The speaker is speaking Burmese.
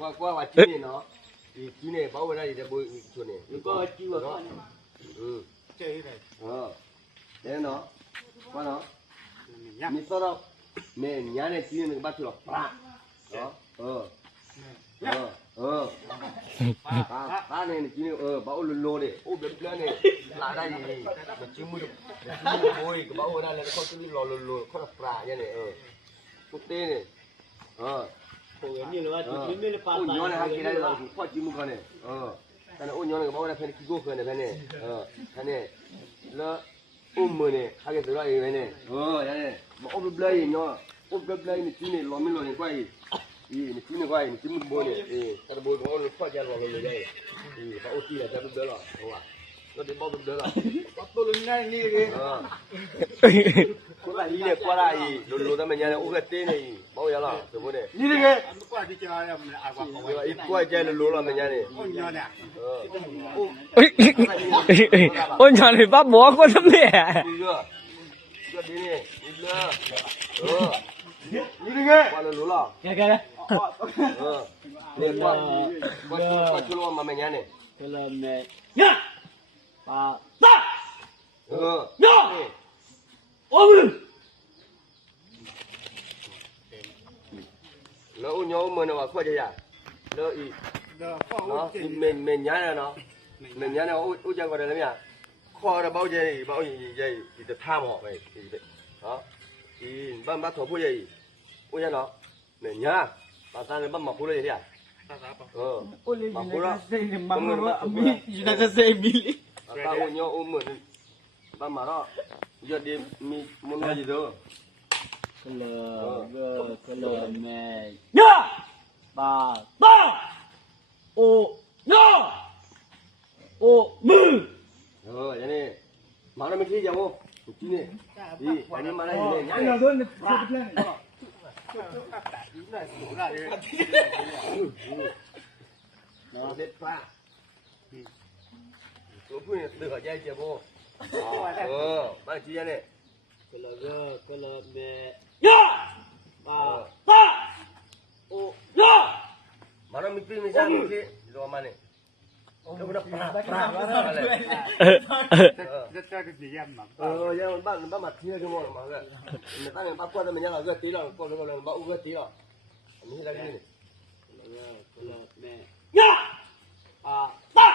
ကွာကွာဝါကြည့်နေနော်ဒီကြည့်နေဘောဝရရတဲ့ဘိုးချွနေကွာကြည့်ပါကွာဟုတ်ကျဲရယ်ဟုတ်တယ်နော်ကွာနော်မင်းတော့မင်းညာနဲ့ကြည့်နေဘာဖြစ်လို့ပါနော်ဟုတ်ဟုတ်ဟုတ်ပါပါ နေကြီးနေเออဘာလို့လိုတယ်အိုးဘယ်plan နေလာได้မချင်းမှုတော့ဘိုးကဘာဝရလည်းခေါ်သူလောလောလောခေါ်ပရာရဲ့နေเออသူတေးနေဟော ဟိုရမြင်လို့ဒီမြင်လို့ပါ အို တာ ညောနေဟာကိလိုက်တော့ဖွက်ကြည့်မှုခနဲ့ဟောတန်အိုညောနေဘာဝရဖန်ကီကိုခနဲ့ဖနဲ့ဟောခနဲ့လောဥမနေဟာကေတော့ရေနေဟောရနေမအိုဘလายညောအိုဘလายနေချင်းနေလောမင်းလောနေကွာကြီးဒီနေချင်းနေကွာကြီးချင်းမှုဘိုးနေအေးတဘိုးတော့ဖွက်ကြလောလောလေဒီဘာ ini kini kwa ini kimu mbone eh kada boy ko on fa jal wa ngol dai eh fa oti la dabu dala wa no de babu dala fa to lu nai ni re ko la hi ne kwa la i lo lo da me nya u ga te ne bao ya la to bone ni re am kwa di cha ya me a kwa ko i kwa ja lo lo la me nya ne o nya ne o nya ne ba mo ko sam ne Hãy subscribe cho kênh Ghiền Mì Gõ Để không bỏ lỡ những video hấp dẫn ဒီကွာကွာကွာချလိုမမညာနဲ့ကလမဲညပါတာဟောညအိုးလောညောမနော်ခွက်ကြရလောဤတော့ပေါ့နော်ကျဒီင်းမမညာနဲ့နော်မညာနဲ့အိုကြကွာတယ်လေမြခေါ်ရပေါကျဲပေါကျဲဒီတထားမော်ပဲဒီနော်ဒီဘမ်ဘတ်ထော်ဖို့ရဲ့အိုရနော်မညာ Pasal ni bang makula dia. Oh. Makula. Makula. Kita kasi bili. Kau nyo umur. Bang mara. Yo di mi mun ngaji tu. Kalau kalau me. Ya. Ba. Ba. O. Ya. O. Mu. Oh, jadi mana mesti jauh. Ini. Ini mana ini. Ini. Ini. Ini nó biết pha số phụ nữ được ở đây chưa bố ờ bạn chị ra đây cơ lơ gơ cơ lơ mẹ ya ba ba ô ya mà nó mình tin mình ra mình chứ rồi mà này လက်ပါသူဖွင့်တဲ့ကကြိုက်ကြဘောဟောဘာကြီးရနဲ့ကလကကလမဲညပါတာအိုညမာရမကြီးမစားမကြီး